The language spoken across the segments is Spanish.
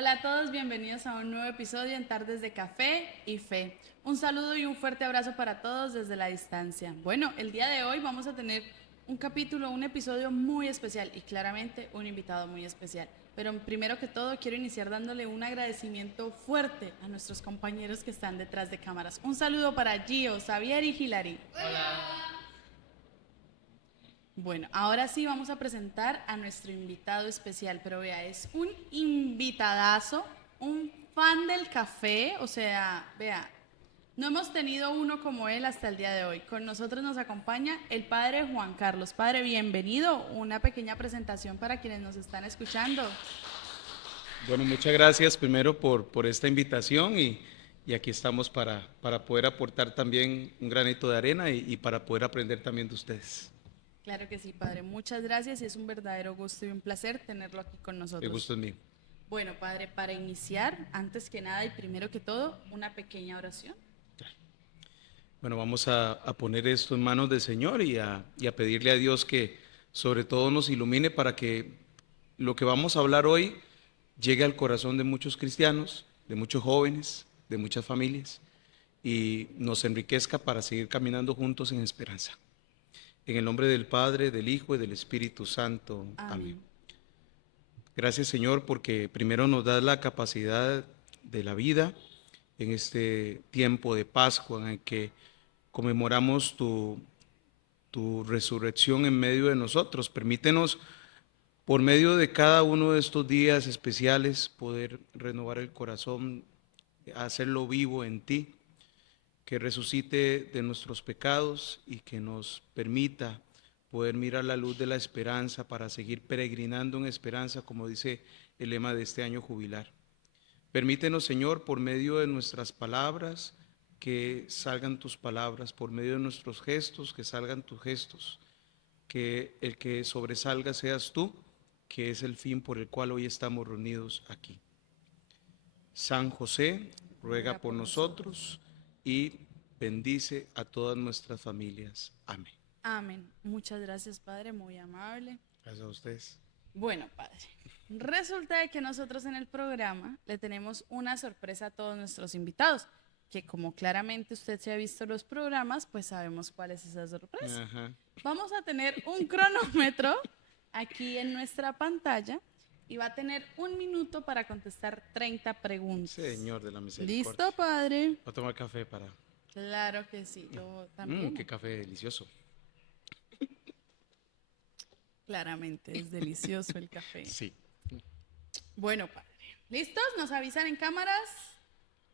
Hola a todos, bienvenidos a un nuevo episodio en Tardes de Café y Fe. Un saludo y un fuerte abrazo para todos desde la distancia. Bueno, el día de hoy vamos a tener un capítulo, un episodio muy especial y claramente un invitado muy especial. Pero primero que todo quiero iniciar dándole un agradecimiento fuerte a nuestros compañeros que están detrás de cámaras. Un saludo para Gio, Xavier y Hilary. Bueno, ahora sí vamos a presentar a nuestro invitado especial, pero vea, es un invitadazo, un fan del café, o sea, vea, no hemos tenido uno como él hasta el día de hoy. Con nosotros nos acompaña el padre Juan Carlos. Padre, bienvenido. Una pequeña presentación para quienes nos están escuchando. Bueno, muchas gracias primero por esta invitación y aquí estamos para poder aportar también un granito de arena y para poder aprender también de ustedes. Claro que sí, padre. Muchas gracias y es un verdadero gusto y un placer tenerlo aquí con El nosotros. gusto es mío. Bueno, padre, para iniciar, antes que nada y primero que todo, una pequeña oración. Bueno, vamos a poner esto en manos del Señor y a pedirle a Dios que sobre todo nos ilumine para que lo que vamos a hablar hoy llegue al corazón de muchos cristianos, de muchos jóvenes, de muchas familias y nos enriquezca para seguir caminando juntos en esperanza. En el nombre del Padre, del Hijo y del Espíritu Santo. Amén. Amén. Gracias, Señor, porque primero nos das la capacidad de la vida en este tiempo de Pascua en el que conmemoramos tu resurrección en medio de nosotros. Permítenos, por medio de cada uno de estos días especiales, poder renovar el corazón, hacerlo vivo en ti, que resucite de nuestros pecados y que nos permita poder mirar la luz de la esperanza para seguir peregrinando en esperanza, como dice el lema de este año jubilar. Permítenos, Señor, por medio de nuestras palabras, que salgan tus palabras, por medio de nuestros gestos, que salgan tus gestos, que el que sobresalga seas tú, que es el fin por el cual hoy estamos reunidos aquí. San José, ruega Ruega por por nosotros. nosotros y bendice a todas nuestras familias. Amén. Amén. Muchas gracias, padre, muy amable. Gracias a ustedes. Bueno, padre, resulta de que nosotros en el programa le tenemos una sorpresa a todos nuestros invitados, que como claramente usted se ha visto los programas, pues sabemos cuál es esa sorpresa. Ajá. Vamos a tener un cronómetro aquí en nuestra pantalla y va a tener 1 minuto para contestar 30 preguntas. Señor de la ¿Listo, misericordia. padre? Voy a tomar café para... Claro que sí, yo también. qué café delicioso. Claramente, es delicioso el café. Sí. Bueno, padre. ¿Listos? ¿Nos avisan en cámaras?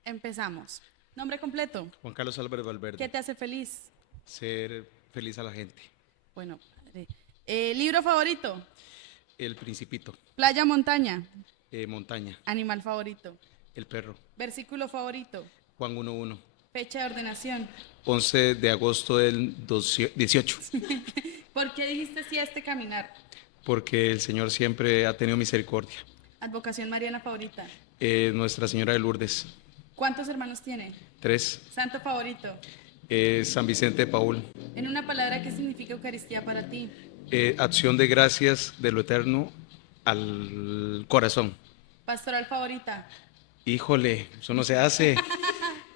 Empezamos. Nombre completo. Juan Carlos Álvarez ¿Qué Valverde. te hace feliz? Ser feliz a la gente. Bueno, padre. ¿Libro favorito? El Principito. Playa, montaña. Montaña. Animal favorito. El perro. Versículo favorito. Juan 1:1. Fecha de ordenación. 11 de agosto del 18. ¿Por qué dijiste sí a este caminar? Porque el Señor siempre ha tenido misericordia. Advocación mariana favorita. Nuestra Señora de Lourdes. ¿Cuántos hermanos tiene? 3. Santo favorito. San Vicente de Paúl. En una palabra, ¿qué significa Eucaristía para ti? Acción de gracias de lo eterno al corazón. Pastoral favorita. Híjole, eso no se hace.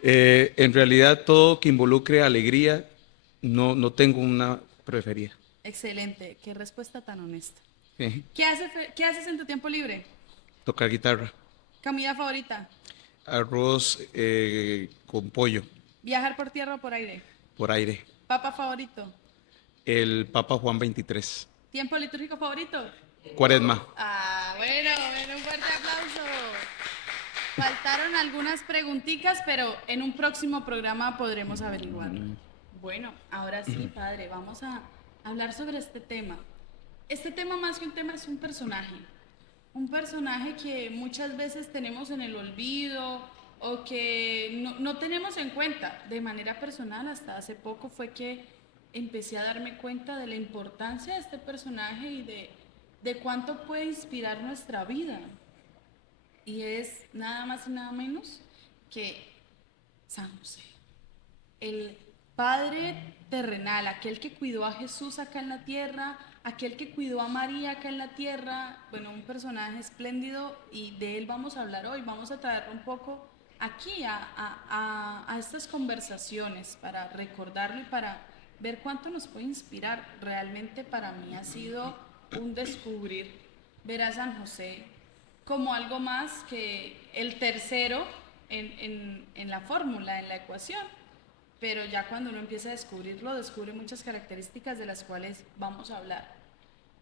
En realidad todo que involucre alegría, no tengo una preferida. Excelente. Qué respuesta tan honesta. Sí. ¿Qué haces en tu tiempo libre? Tocar guitarra. Comida favorita. Arroz con pollo Viajar por tierra o por aire. por aire. Papa favorito. El Papa Juan 23. Tiempo litúrgico favorito. Cuaresma. Bueno, un fuerte aplauso. Faltaron algunas preguntitas, pero en un próximo programa podremos averiguarlo. Bueno, ahora sí, padre, vamos a hablar sobre este tema. Este tema más que un tema es un personaje. Un personaje que muchas veces tenemos en el olvido o que no tenemos en cuenta. De manera personal, hasta hace poco fue que empecé a darme cuenta de la importancia de este personaje y de cuánto puede inspirar nuestra vida. Y es nada más y nada menos que San José, el Padre terrenal, aquel que cuidó a Jesús acá en la tierra, aquel que cuidó a María acá en la tierra, bueno, un personaje espléndido y de él vamos a hablar hoy. Vamos a traerlo un poco aquí a estas conversaciones para recordarlo y para ver cuánto nos puede inspirar. Realmente para mí ha sido un descubrir ver a San José como algo más que el tercero en la fórmula, en la ecuación. Pero ya cuando uno empieza a descubrirlo, descubre muchas características de las cuales vamos a hablar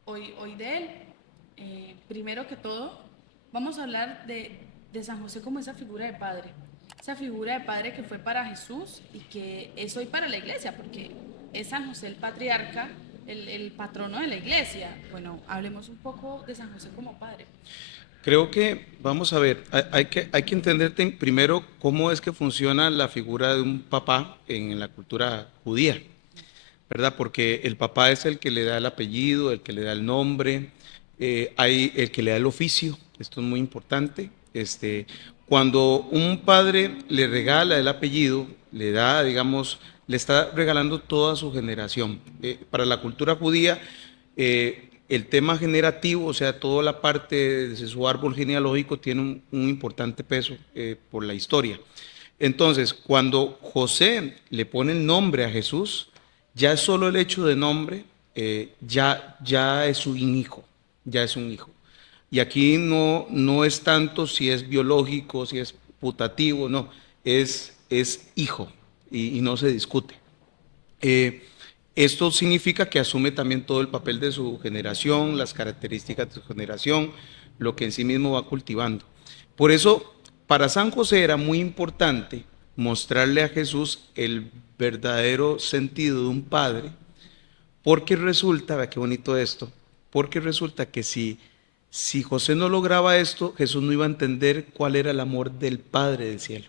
hoy de él. Primero que todo, vamos a hablar de San José como esa figura de padre que fue para Jesús y que es hoy para la iglesia, porque es San José el patriarca, el patrono de la iglesia. Bueno, hablemos un poco de San José como padre. Creo que, vamos a ver, hay que entender primero cómo es que funciona la figura de un papá en la cultura judía, ¿verdad? Porque el papá es el que le da el apellido, el que le da el nombre, hay el que le da el oficio, esto es muy importante. Cuando un padre le regala el apellido, le da, digamos, le está regalando toda su generación. Para la cultura judía, el tema generativo, o sea, toda la parte de su árbol genealógico tiene un importante peso por la historia. Entonces, cuando José le pone el nombre a Jesús, ya es solo el hecho de nombre, ya es un hijo, ya es un hijo. Y aquí no es tanto si es biológico, si es putativo, no, es hijo y no se discute. Eh, Esto significa que asume también todo el papel de su generación, las características de su generación, lo que en sí mismo va cultivando. Por eso, para San José era muy importante mostrarle a Jesús el verdadero sentido de un padre, porque resulta, vea qué bonito esto, porque resulta que si José no lograba esto, Jesús no iba a entender cuál era el amor del Padre del cielo.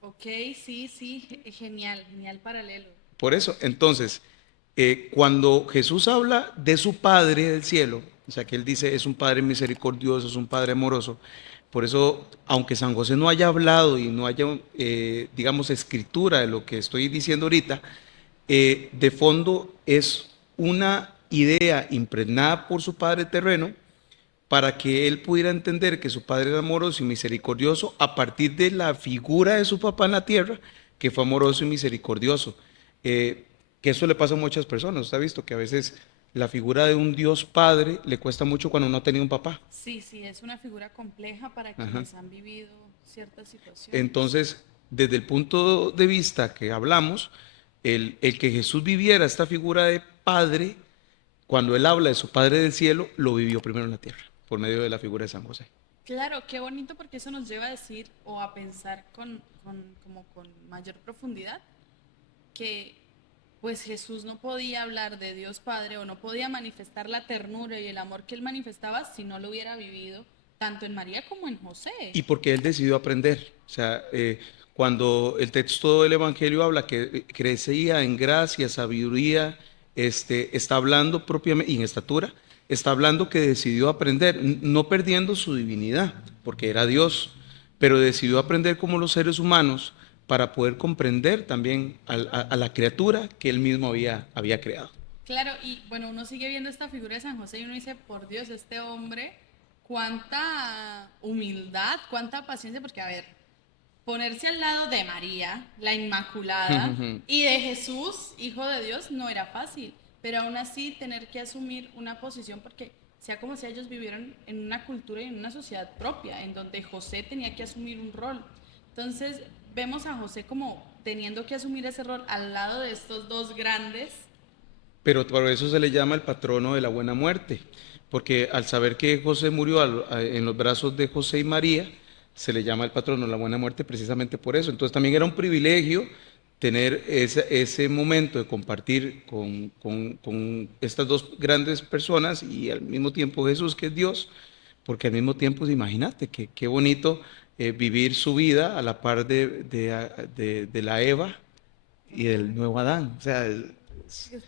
Ok, sí, sí, genial, genial paralelo. Por eso, entonces, cuando Jesús habla de su Padre del cielo, o sea que Él dice es un Padre misericordioso, es un Padre amoroso, por eso, aunque San José no haya hablado y no haya, digamos, escritura de lo que estoy diciendo ahorita, de fondo es una idea impregnada por su Padre terreno para que él pudiera entender que su Padre era amoroso y misericordioso a partir de la figura de su papá en la tierra, que fue amoroso y misericordioso. Eh, que eso le pasa a muchas personas. Usted ha visto que a veces la figura de un Dios Padre le cuesta mucho cuando no ha tenido un papá. Sí, sí, es una figura compleja para Ajá. quienes han vivido ciertas situaciones. Entonces, desde el punto de vista que hablamos, el que Jesús viviera esta figura de Padre, cuando él habla de su Padre del cielo, lo vivió primero en la tierra, por medio de la figura de San José. Claro, qué bonito porque eso nos lleva a decir o a pensar como con mayor profundidad que pues Jesús no podía hablar de Dios Padre o no podía manifestar la ternura y el amor que él manifestaba si no lo hubiera vivido tanto en María como en José. Y porque él decidió aprender. O sea, cuando el texto del Evangelio habla que crecía en gracia, sabiduría, está hablando propiamente, y en estatura, está hablando que decidió aprender, no perdiendo su divinidad, porque era Dios, pero decidió aprender como los seres humanos para poder comprender también a la criatura que él mismo había creado. Claro, y bueno, uno sigue viendo esta figura de San José y uno dice, por Dios, este hombre, cuánta humildad, cuánta paciencia, porque a ver, ponerse al lado de María, la Inmaculada, y de Jesús, Hijo de Dios, no era fácil, pero aún así tener que asumir una posición, porque sea como sea, ellos vivieron en una cultura y en una sociedad propia, en donde José tenía que asumir un rol. Entonces, vemos a José como teniendo que asumir ese rol al lado de estos dos grandes. Pero por eso se le llama el patrono de la buena muerte, porque al saber que José murió en los brazos de José y María, se le llama el patrono de la buena muerte precisamente por eso. Entonces también era un privilegio tener ese momento de compartir con estas dos grandes personas y al mismo tiempo Jesús, que es Dios, porque al mismo tiempo, imagínate, qué bonito vivir su vida a la par de la Eva y del nuevo Adán. O sea,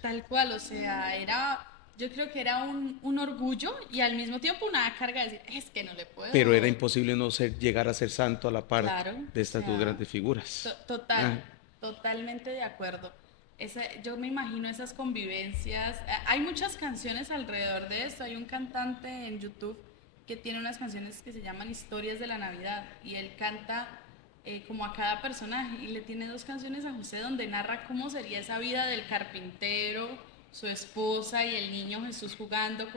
Tal cual, o sea, yo creo que era un orgullo y al mismo tiempo una carga de decir, es que no le pero era puedo. imposible no llegar a ser santo a la par Claro, de o estas dos sea, grandes figuras. total, Ah, totalmente de acuerdo. yo me imagino esas convivencias. Hay muchas canciones alrededor de esto. Hay un cantante en YouTube que tiene unas canciones que se llaman Historias de la Navidad y él canta como a cada personaje y le tiene dos canciones a José donde narra cómo sería esa vida del carpintero, su esposa y el niño Jesús jugando.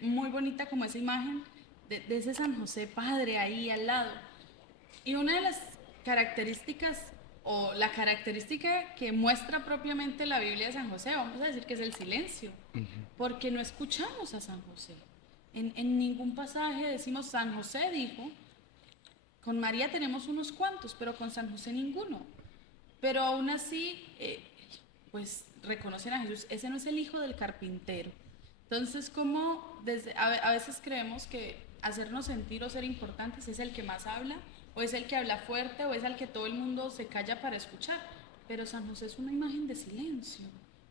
Muy bonita como esa imagen de ese San José Padre ahí al lado. Y una de las características o la característica que muestra propiamente la Biblia de San José, vamos a decir que es el silencio, porque no escuchamos a San José. En ningún pasaje decimos San José dijo, con María tenemos unos cuantos, pero con San José ninguno. Pero aún así, pues reconocen a Jesús, ese no es el hijo del carpintero. Entonces, como a veces creemos que hacernos sentir o ser importantes es el que más habla, o es el que habla fuerte, o es el que todo el mundo se calla para escuchar. Pero San José es una imagen de silencio.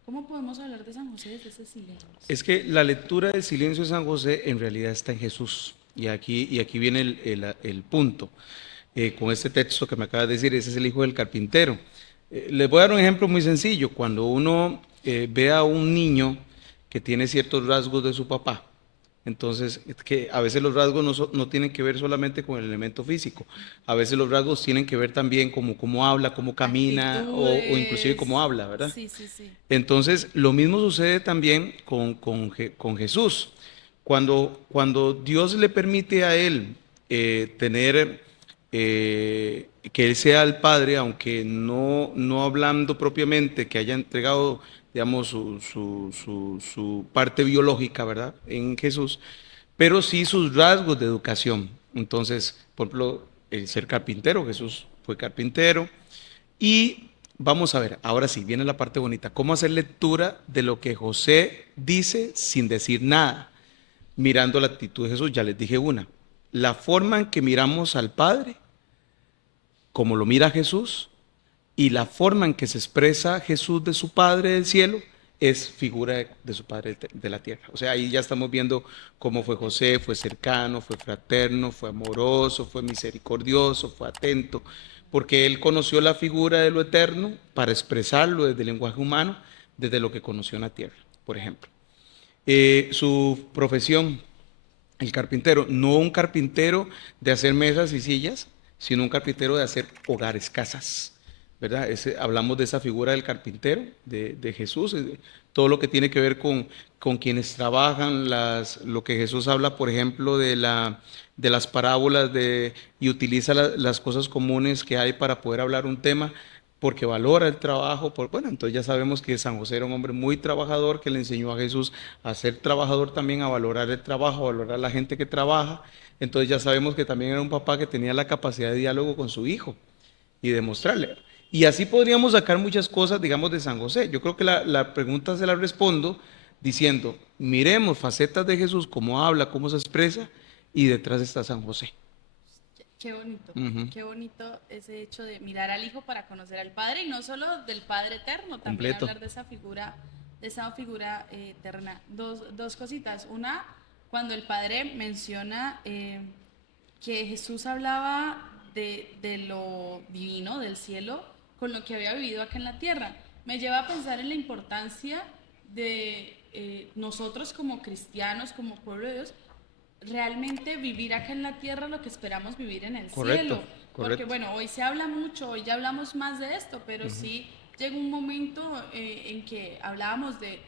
¿Cómo podemos hablar de San José desde ese silencio? Es que la lectura del silencio de San José en realidad está en Jesús. Y aquí viene el punto. Con este texto que me acabas de decir, ese es el hijo del carpintero. Les voy a dar un ejemplo muy sencillo. Cuando uno ve a un niño que tiene ciertos rasgos de su papá, entonces, es que a veces los rasgos no tienen que ver solamente con el elemento físico, a veces los rasgos tienen que ver también como cómo habla, cómo camina o inclusive cómo Actitudes. habla, ¿verdad? Sí, sí, sí. Entonces, lo mismo sucede también con Jesús. Cuando Dios le permite a él tener, que él sea el Padre, aunque no hablando propiamente, que haya entregado, digamos, su parte biológica, ¿verdad? En Jesús, pero sí sus rasgos de educación. Entonces, por ejemplo, el ser carpintero, Jesús fue carpintero, y vamos a ver, ahora sí, viene la parte bonita. ¿Cómo hacer lectura de lo que José dice sin decir nada? Mirando la actitud de Jesús, ya les dije una. La forma en que miramos al Padre, como lo mira Jesús, y la forma en que se expresa Jesús de su Padre del cielo, es figura de su Padre de la tierra. O sea, ahí ya estamos viendo cómo fue José, fue cercano, fue fraterno, fue amoroso, fue misericordioso, fue atento, porque él conoció la figura de lo eterno para expresarlo desde el lenguaje humano, desde lo que conoció en la tierra, por ejemplo. Su profesión, el carpintero, no un carpintero de hacer mesas y sillas, sino un carpintero de hacer hogares, casas, ¿verdad? Hablamos de esa figura del carpintero, de Jesús, todo lo que tiene que ver con quienes trabajan, lo que Jesús habla, por ejemplo, de las parábolas y utiliza las cosas comunes que hay para poder hablar un tema, porque valora el trabajo. Bueno, entonces ya sabemos que San José era un hombre muy trabajador que le enseñó a Jesús a ser trabajador también, a valorar el trabajo, a valorar a la gente que trabaja. Entonces ya sabemos que también era un papá que tenía la capacidad de diálogo con su hijo y demostrarle. Y así podríamos sacar muchas cosas, digamos, de San José. Yo creo que la pregunta se la respondo diciendo, miremos facetas de Jesús, cómo habla, cómo se expresa, y detrás está San José. Qué qué bonito ese hecho de mirar al Hijo para conocer al Padre y no solo del Padre eterno, también Completo. hablar de esa figura eterna. Dos cositas. Una, cuando el Padre menciona que Jesús hablaba de lo divino, del cielo, con lo que había vivido acá en la tierra. Me lleva a pensar en la importancia de nosotros como cristianos, como pueblo de Dios, realmente vivir acá en la tierra lo que esperamos vivir en el Correcto, cielo. Porque correcto. bueno, hoy se habla mucho, hoy ya hablamos más de esto, pero sí llega un momento en que hablábamos de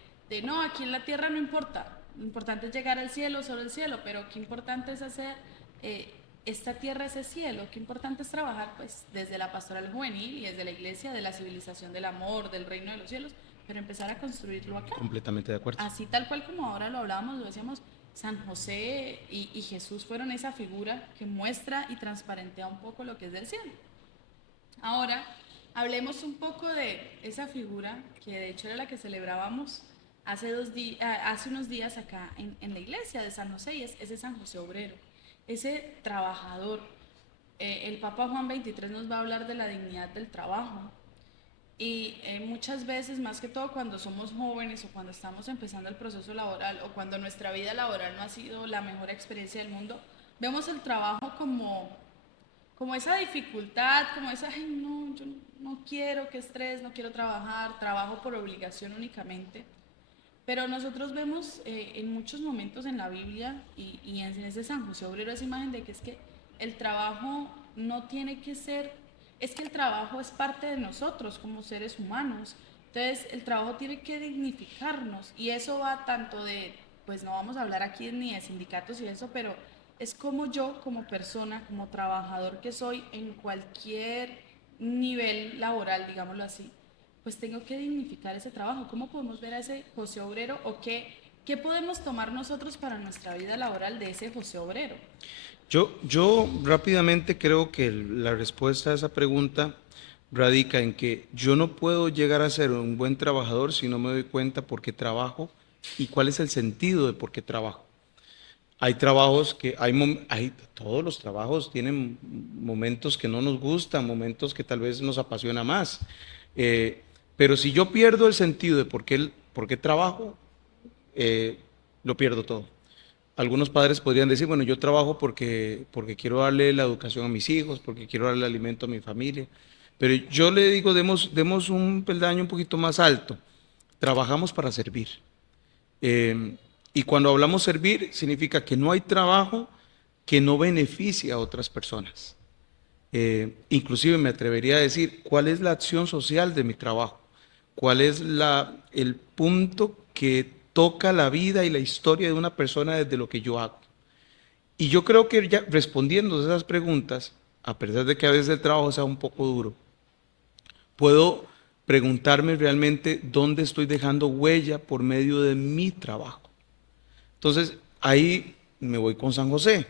no, aquí en la tierra no importa, lo importante es llegar al cielo, solo el cielo, pero qué importante es hacer esta tierra ese cielo, qué importante es trabajar pues desde la pastoral juvenil y desde la iglesia de la civilización del amor, del reino de los cielos, pero empezar a construirlo acá. Completamente de acuerdo. Así tal cual como ahora lo hablábamos, lo decíamos, San José y Jesús fueron esa figura que muestra y transparentea un poco lo que es del cielo. Ahora, hablemos un poco de esa figura que de hecho era la que celebrábamos hace unos días acá en la iglesia de San José, y es ese San José obrero, ese trabajador. El Papa Juan XXIII nos va a hablar de la dignidad del trabajo, y muchas veces, más que todo cuando somos jóvenes o cuando estamos empezando el proceso laboral o cuando nuestra vida laboral no ha sido la mejor experiencia del mundo, vemos el trabajo como esa dificultad, como esa, ay no, yo no no quiero, qué estrés, no quiero trabajar, trabajo por obligación únicamente. Pero nosotros vemos en muchos momentos en la Biblia y en ese San José Obrero esa imagen de que es que el trabajo no tiene que ser, es que el trabajo es parte de nosotros como seres humanos. Entonces el trabajo tiene que dignificarnos y eso va tanto de, pues no vamos a hablar aquí ni de sindicatos y eso, pero es como yo, como persona, como trabajador que soy en cualquier nivel laboral, digámoslo así, pues tengo que dignificar ese trabajo. ¿Cómo podemos ver a ese José Obrero o qué podemos tomar nosotros para nuestra vida laboral de ese José Obrero? Yo rápidamente creo que la respuesta a esa pregunta radica en que yo no puedo llegar a ser un buen trabajador si no me doy cuenta por qué trabajo y cuál es el sentido de por qué trabajo. Hay trabajos que, todos los trabajos tienen momentos que no nos gustan, momentos que tal vez nos apasiona más. Eh, pero si yo pierdo el sentido de por qué trabajo, lo pierdo todo. Algunos padres podrían decir, bueno, yo trabajo porque quiero darle la educación a mis hijos, porque quiero darle alimento a mi familia. Pero yo le digo, demos un peldaño un poquito más alto. Trabajamos para servir. Eh, y cuando hablamos servir, significa que no hay trabajo que no beneficie a otras personas. Inclusive me atrevería a decir, ¿cuál es la acción social de mi trabajo? ¿Cuál es el punto que toca la vida y la historia de una persona desde lo que yo hago? Y yo creo que ya respondiendo a esas preguntas, a pesar de que a veces el trabajo sea un poco duro, puedo preguntarme realmente dónde estoy dejando huella por medio de mi trabajo. Entonces, ahí me voy con San José.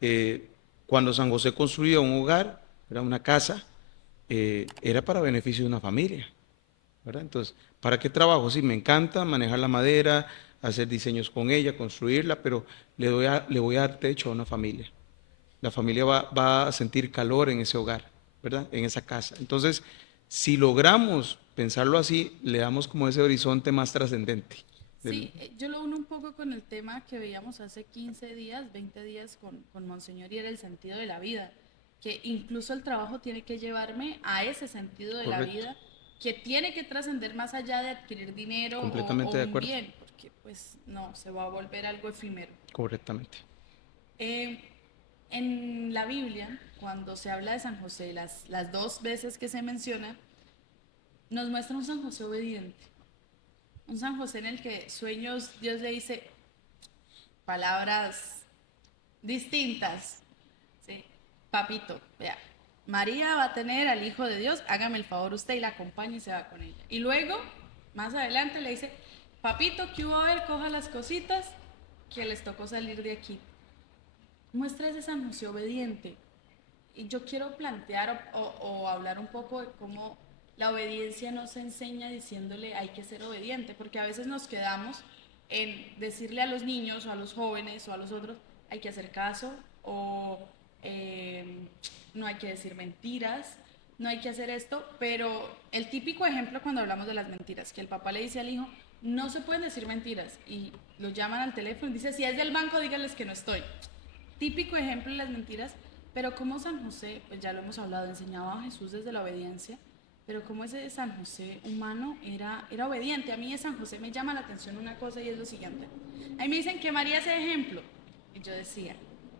Eh, Cuando San José construía un hogar, era una casa, era para beneficio de una familia, ¿verdad? Entonces, ¿para qué trabajo? Sí, me encanta manejar la madera, hacer diseños con ella, construirla, pero le voy a dar techo a una familia. La familia va a sentir calor en ese hogar, ¿verdad? En esa casa. Entonces, si logramos pensarlo así, le damos como ese horizonte más trascendente. Sí, yo lo uno un poco con el tema que veíamos hace 15 días, 20 días con Monseñor y era el sentido de la vida, que incluso el trabajo tiene que llevarme a ese sentido de la Correcto, vida, que tiene que trascender más allá de adquirir dinero o completamente de un acuerdo, bien, porque pues no, se va a volver algo efímero. correctamente. Eh, en la Biblia, cuando se habla de San José, las dos veces que se menciona, nos muestra un San José obediente. Un San José en el que sueños Dios le dice palabras distintas. ¿Sí? Papito, vea, María va a tener al Hijo de Dios, hágame el favor usted y la acompaña y se va con ella. Y luego, más adelante, le dice, papito, ¿qué hubo a ver? Coja las cositas que les tocó salir de aquí. Muestra ese San José obediente. Y yo quiero plantear o hablar un poco de cómo la obediencia no se enseña diciéndole hay que ser obediente, porque a veces nos quedamos en decirle a los niños o a los jóvenes o a los otros hay que hacer caso o no hay que decir mentiras, no hay que hacer esto, pero el típico ejemplo cuando hablamos de las mentiras, que el papá le dice al hijo, no se pueden decir mentiras y lo llaman al teléfono y dice, si es del banco, dígales que no estoy. Típico ejemplo de las mentiras, pero como San José, pues ya lo hemos hablado, enseñaba a Jesús desde la obediencia, pero como ese San José humano era obediente. A mí de San José me llama la atención una cosa y es lo siguiente. A mí me dicen que María es ejemplo. Y yo decía,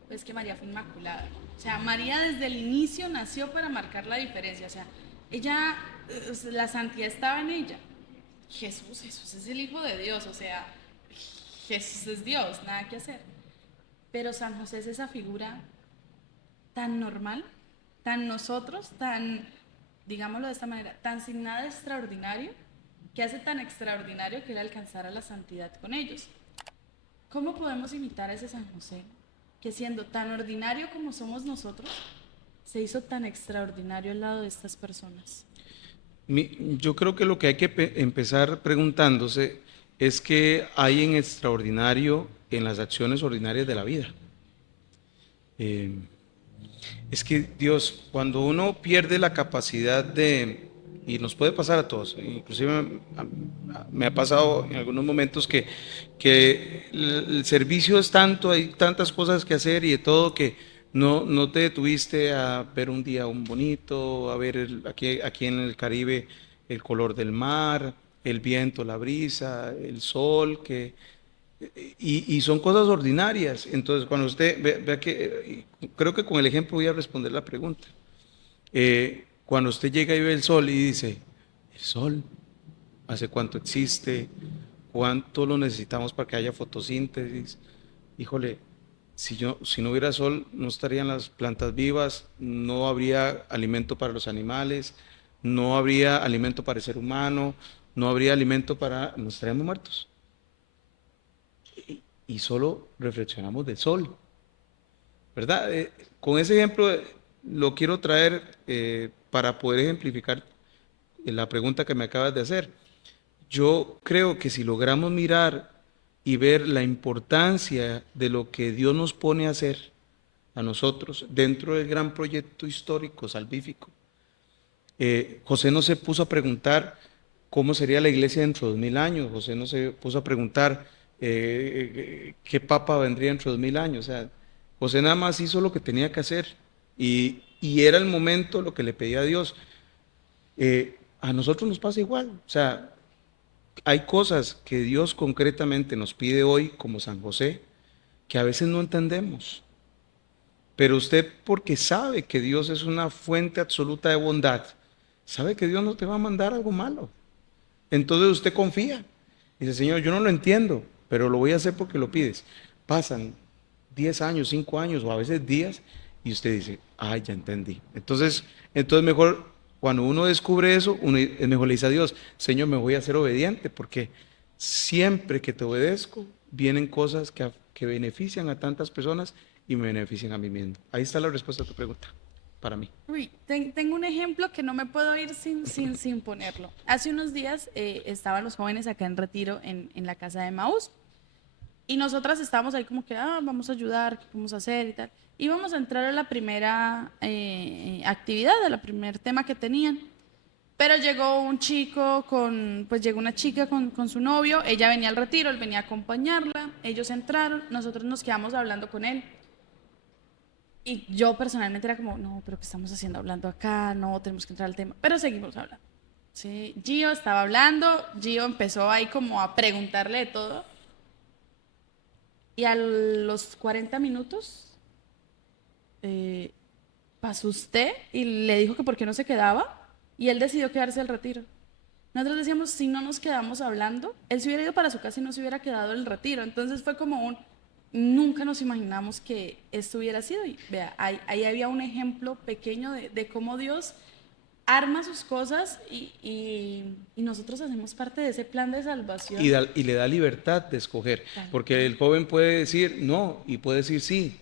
pues que María fue inmaculada. O sea, María desde el inicio nació para marcar la diferencia. O sea, ella, la santidad estaba en ella. Jesús es el Hijo de Dios. O sea, Jesús es Dios, nada que hacer. Pero San José es esa figura tan normal, tan nosotros, tan, digámoslo de esta manera, tan sin nada extraordinario, que hace tan extraordinario que era alcanzar a la santidad con ellos. ¿Cómo podemos imitar a ese San José, que siendo tan ordinario como somos nosotros, se hizo tan extraordinario al lado de estas personas? Yo creo que lo que hay que empezar preguntándose es qué hay en extraordinario en las acciones ordinarias de la vida. Eh, Es que Dios, cuando uno pierde la capacidad y nos puede pasar a todos, inclusive me ha pasado en algunos momentos que el servicio es tanto, hay tantas cosas que hacer y de todo que No te detuviste a ver un día un bonito, a ver aquí en el Caribe el color del mar, el viento, la brisa, el sol, y son cosas ordinarias. Entonces, cuando usted vea creo que con el ejemplo voy a responder la pregunta. Cuando usted llega y ve el sol y dice, el sol, ¿hace cuánto existe? ¿Cuánto lo necesitamos para que haya fotosíntesis? Híjole, si no hubiera sol, no estarían las plantas vivas, no habría alimento para los animales, no habría alimento para el ser humano, no habría alimento para... nos estaríamos muertos. Y solo reflexionamos del sol, ¿verdad? Con ese ejemplo lo quiero traer para poder ejemplificar la pregunta que me acabas de hacer. Yo creo que si logramos mirar y ver la importancia de lo que Dios nos pone a hacer a nosotros dentro del gran proyecto histórico salvífico, José no se puso a preguntar cómo sería la iglesia dentro de 2000 años, José no se puso a preguntar qué papa vendría dentro de 2000 años, o sea, José nada más hizo lo que tenía que hacer y era el momento lo que le pedía a Dios. A nosotros nos pasa igual, o sea, hay cosas que Dios concretamente nos pide hoy, como San José, que a veces no entendemos. Pero usted, porque sabe que Dios es una fuente absoluta de bondad, sabe que Dios no te va a mandar algo malo. Entonces usted confía. Dice, Señor, yo no lo entiendo, pero lo voy a hacer porque lo pides. Pasan 10 años, 5 años o a veces días y usted dice, ay, ya entendí. Entonces mejor, cuando uno descubre eso, es mejor le dice a Dios, Señor, me voy a ser obediente porque siempre que te obedezco, vienen cosas que benefician a tantas personas y me benefician a mí mismo. Ahí está la respuesta a tu pregunta, para mí. Uy, tengo un ejemplo que no me puedo ir sin ponerlo. Hace unos días estaban los jóvenes acá en retiro en la casa de Maús y nosotras estábamos ahí como que, vamos a ayudar, ¿qué vamos a hacer y tal? Íbamos a entrar a la primera actividad, a la primer tema que tenían. Pero llegó un chico pues llegó una chica con su novio, ella venía al retiro, él venía a acompañarla, ellos entraron, nosotros nos quedamos hablando con él. Y yo personalmente era como, no, pero ¿qué estamos haciendo hablando acá? No, tenemos que entrar al tema. Pero seguimos hablando. Sí, Gio estaba hablando, Gio empezó ahí como a preguntarle de todo. Y a los 40 minutos eh, pasó usted y le dijo que por qué no se quedaba. Y él decidió quedarse al retiro. Nosotros decíamos, si no nos quedamos hablando, él se hubiera ido para su casa y no se hubiera quedado en el retiro. Entonces fue como nunca nos imaginamos que esto hubiera sido. Y vea, ahí había un ejemplo pequeño de cómo Dios arma sus cosas y nosotros hacemos parte de ese plan de salvación. Y le da libertad de escoger, Tal porque cual. el joven puede decir no y puede decir sí,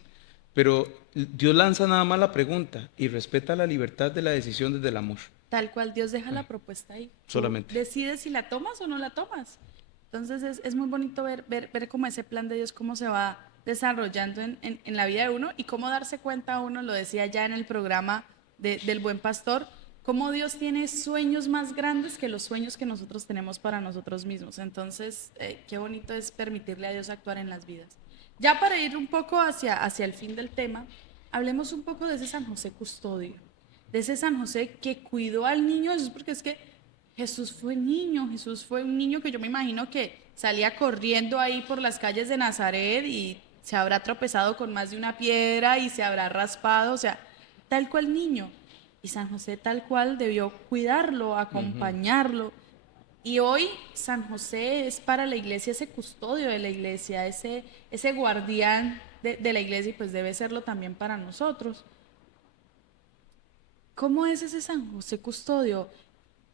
pero Dios lanza nada más la pregunta y respeta la libertad de la decisión desde el amor, Tal cual Dios deja la propuesta ahí. Tú solamente. decides si la tomas o no la tomas. Entonces es muy bonito ver cómo ese plan de Dios, cómo se va desarrollando en la vida de uno y cómo darse cuenta uno, lo decía ya en el programa del Buen Pastor, cómo Dios tiene sueños más grandes que los sueños que nosotros tenemos para nosotros mismos. Entonces, qué bonito es permitirle a Dios actuar en las vidas. Ya para ir un poco hacia el fin del tema, hablemos un poco de ese San José custodio, de ese San José que cuidó al niño Jesús, porque es que Jesús fue niño, Jesús fue un niño que yo me imagino que salía corriendo ahí por las calles de Nazaret y se habrá tropezado con más de una piedra y se habrá raspado, o sea, tal cual niño. Y San José tal cual debió cuidarlo, Ujú. acompañarlo. Y hoy San José es para la iglesia ese custodio de la iglesia, ese guardián de la iglesia y pues debe serlo también para nosotros. ¿Cómo es ese San José custodio?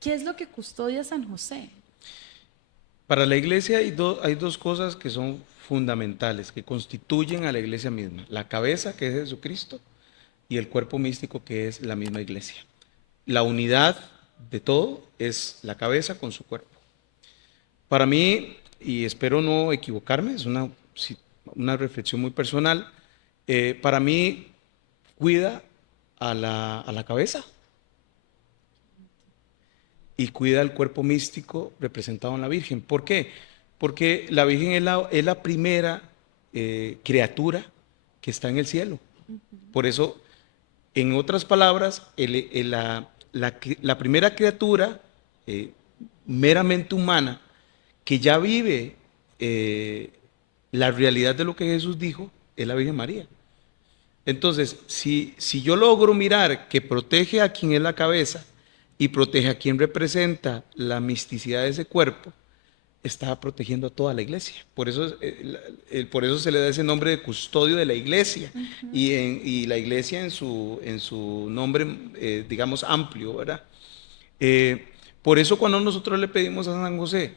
¿Qué es lo que custodia San José? Para la iglesia hay dos cosas que son fundamentales, que constituyen a la iglesia misma, la cabeza, que es Jesucristo, y el cuerpo místico, que es la misma iglesia. La unidad de todo es la cabeza con su cuerpo. Para mí, y espero no equivocarme, es una reflexión muy personal, para mí cuida a la cabeza y cuida el cuerpo místico representado en la Virgen. ¿Por qué? Porque la Virgen es la primera criatura que está en el cielo. Por eso, en otras palabras, la primera criatura eh, meramente humana que ya vive la realidad de lo que Jesús dijo es la Virgen María. Entonces, si yo logro mirar que protege a quien es la cabeza y protege a quien representa la misticidad de ese cuerpo, está protegiendo a toda la iglesia. Por eso se le da ese nombre de custodio de la iglesia. Y la iglesia en su nombre, digamos, amplio, ¿verdad? Por eso cuando nosotros le pedimos a San José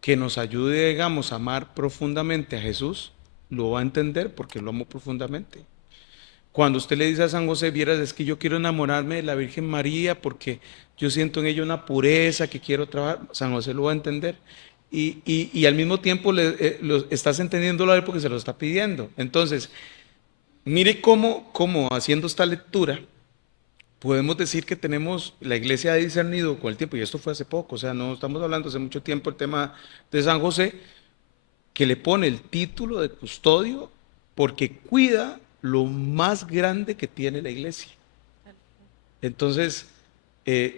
que nos ayude, digamos, a amar profundamente a Jesús, lo va a entender porque lo amo profundamente. Cuando usted le dice a San José, vieras, es que yo quiero enamorarme de la Virgen María porque yo siento en ella una pureza que quiero trabajar, San José lo va a entender. Y al mismo tiempo estás entendiéndolo a él porque se lo está pidiendo. Entonces, mire cómo haciendo esta lectura, podemos decir que tenemos, la iglesia ha discernido con el tiempo, y esto fue hace poco, o sea, no estamos hablando hace mucho tiempo el tema de San José, que le pone el título de custodio porque cuida lo más grande que tiene la iglesia. Entonces,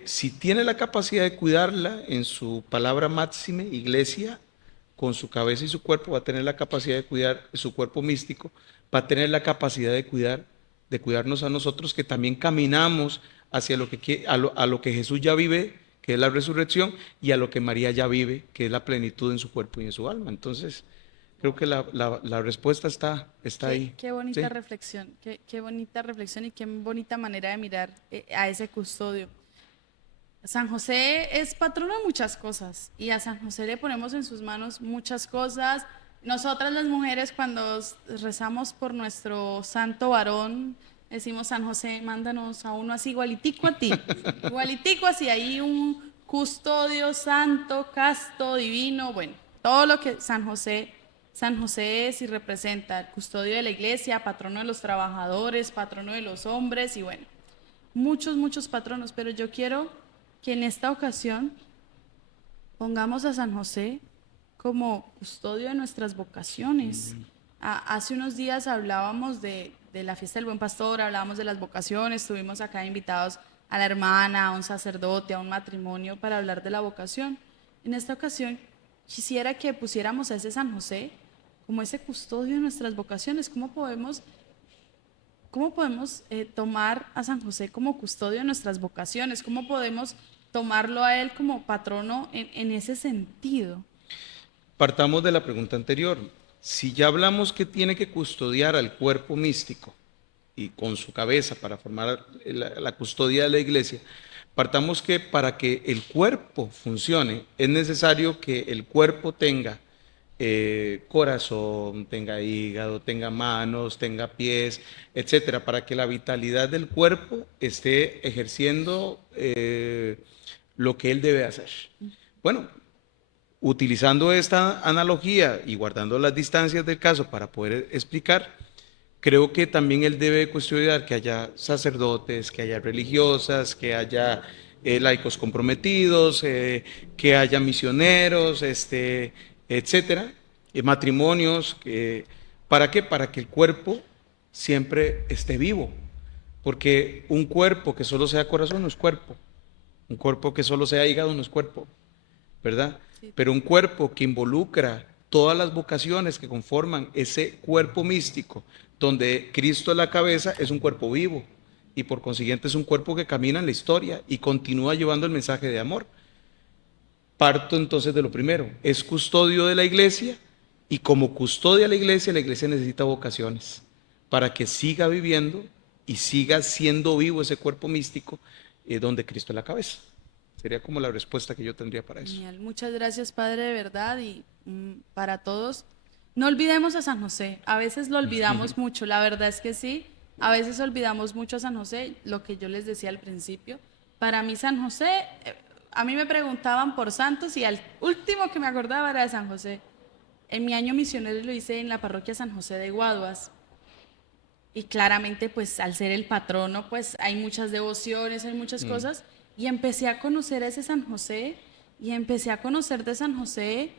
si tiene la capacidad de cuidarla en su palabra máxime, iglesia, con su cabeza y su cuerpo, va a tener la capacidad de cuidar su cuerpo místico, va a tener la capacidad de cuidarnos a nosotros que también caminamos hacia a lo que Jesús ya vive, que es la resurrección, y a lo que María ya vive, que es la plenitud en su cuerpo y en su alma. Entonces, creo que la respuesta está ahí. Qué bonita reflexión, qué bonita reflexión y qué bonita manera de mirar a ese custodio. San José es patrono de muchas cosas y a San José le ponemos en sus manos muchas cosas. Nosotras las mujeres cuando rezamos por nuestro santo varón, decimos San José, mándanos a uno así igualitico a ti, igualitico así, ahí un custodio santo, casto, divino, bueno, todo lo que San José es y representa, el custodio de la iglesia, patrono de los trabajadores, patrono de los hombres y bueno, muchos patronos, pero yo quiero que en esta ocasión pongamos a San José como custodio de nuestras vocaciones. Hace unos días hablábamos de la fiesta del Buen Pastor, hablábamos de las vocaciones, estuvimos acá invitados a la hermana, a un sacerdote, a un matrimonio para hablar de la vocación. En esta ocasión quisiera que pusiéramos a ese San José como ese custodio de nuestras vocaciones. ¿Cómo podemos tomar a San José como custodio de nuestras vocaciones? ¿Cómo podemos tomarlo a él como patrono en ese sentido? Partamos de la pregunta anterior. Si ya hablamos que tiene que custodiar al cuerpo místico y con su cabeza para formar la custodia de la iglesia, partamos que para que el cuerpo funcione es necesario que el cuerpo tenga corazón, tenga hígado, tenga manos, tenga pies, etcétera, para que la vitalidad del cuerpo esté ejerciendo lo que él debe hacer. Bueno, utilizando esta analogía y guardando las distancias del caso para poder explicar, creo que también él debe custodiar que haya sacerdotes, que haya religiosas, que haya laicos comprometidos, que haya misioneros, etcétera, matrimonios. ¿Para qué? Para que el cuerpo siempre esté vivo. Porque un cuerpo que solo sea corazón no es cuerpo. Un cuerpo que solo sea hígado no es cuerpo, ¿verdad? Sí. Pero un cuerpo que involucra todas las vocaciones que conforman ese cuerpo místico, donde Cristo es la cabeza, es un cuerpo vivo y por consiguiente es un cuerpo que camina en la historia y continúa llevando el mensaje de amor. Parto entonces de lo primero, es custodio de la iglesia y como custodia de la iglesia necesita vocaciones para que siga viviendo y siga siendo vivo ese cuerpo místico donde Cristo es la cabeza. Sería como la respuesta que yo tendría para eso. Genial. Muchas gracias, Padre, de verdad. Y para todos, no olvidemos a San José. A veces lo olvidamos mucho, la verdad es que sí. A veces olvidamos mucho a San José, lo que yo les decía al principio. Para mí San José, a mí me preguntaban por santos y al último que me acordaba era de San José. En mi año misionero lo hice en la parroquia San José de Guaduas. Y claramente, pues al ser el patrono, pues hay muchas devociones, hay muchas cosas. Y empecé a conocer a ese San José y empecé a conocer de San José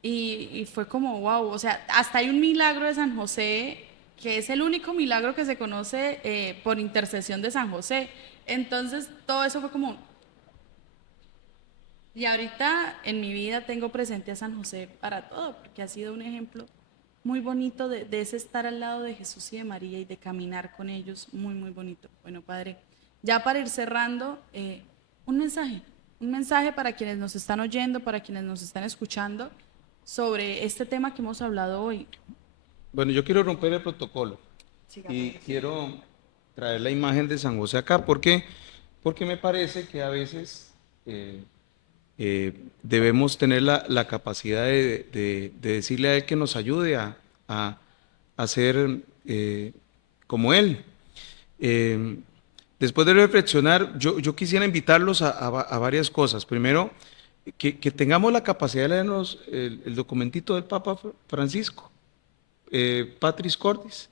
y fue como, wow, o sea, hasta hay un milagro de San José que es el único milagro que se conoce por intercesión de San José. Entonces, todo eso fue como... Y ahorita en mi vida tengo presente a San José para todo, porque ha sido un ejemplo muy bonito de ese estar al lado de Jesús y de María y de caminar con ellos, muy, muy bonito. Bueno, Padre, ya para ir cerrando, un mensaje para quienes nos están oyendo, para quienes nos están escuchando, sobre este tema que hemos hablado hoy. Bueno, yo quiero romper el protocolo y quiero traer la imagen de San José acá. ¿Por qué? Porque me parece que a veces debemos tener la capacidad de decirle a Él que nos ayude a ser como Él. Después de reflexionar, yo quisiera invitarlos a varias cosas. Primero, que tengamos la capacidad de leernos el documentito del Papa Francisco, Patris Cordis,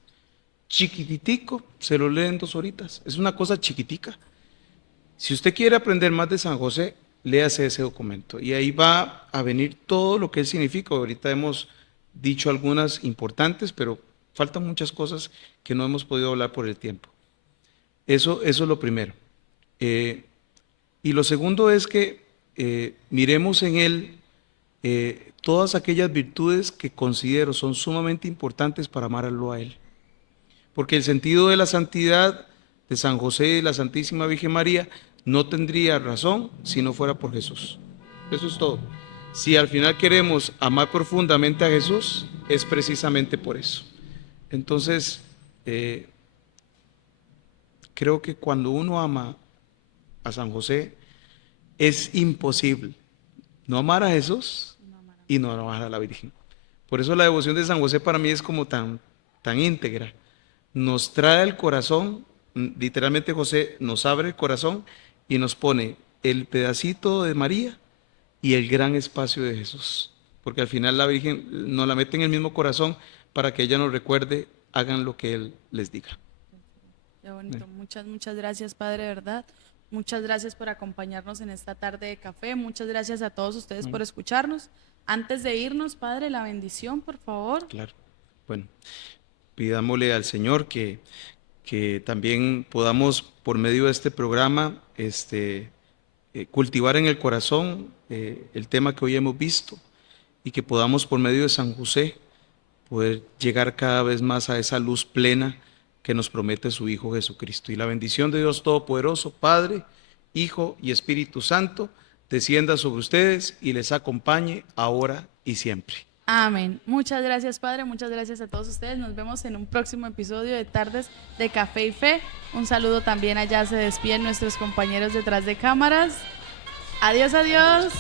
chiquititico, se lo leen 2 horitas, es una cosa chiquitica. Si usted quiere aprender más de San José, léase ese documento y ahí va a venir todo lo que él significa. Ahorita hemos dicho algunas importantes, pero faltan muchas cosas que no hemos podido hablar por el tiempo. Eso es lo primero. Y lo segundo es que miremos en él todas aquellas virtudes que considero son sumamente importantes para amarlo a él. Porque el sentido de la santidad de San José y de la Santísima Virgen María no tendría razón si no fuera por Jesús. Eso es todo. Si al final queremos amar profundamente a Jesús, es precisamente por eso. Entonces, creo que cuando uno ama a San José, es imposible no amar a Jesús y no amar a la Virgen. Por eso la devoción de San José para mí es como tan íntegra. Nos trae el corazón, literalmente José nos abre el corazón y nos pone el pedacito de María y el gran espacio de Jesús. Porque al final la Virgen nos la mete en el mismo corazón para que ella nos recuerde, hagan lo que Él les diga. Qué bonito. Muchas gracias, Padre, ¿verdad? Muchas gracias por acompañarnos en esta tarde de café. Muchas gracias a todos ustedes por escucharnos. Antes de irnos, Padre, la bendición, por favor. Claro. Bueno, pidámosle al Señor que también podamos, por medio de este programa, cultivar en el corazón el tema que hoy hemos visto y que podamos, por medio de San José, poder llegar cada vez más a esa luz plena que nos promete su Hijo Jesucristo. Y la bendición de Dios Todopoderoso, Padre, Hijo y Espíritu Santo, descienda sobre ustedes y les acompañe ahora y siempre. Amén. Muchas gracias, Padre. Muchas gracias a todos ustedes. Nos vemos en un próximo episodio de Tardes de Café y Fe. Un saludo también allá, se despiden nuestros compañeros detrás de cámaras. Adiós, adiós.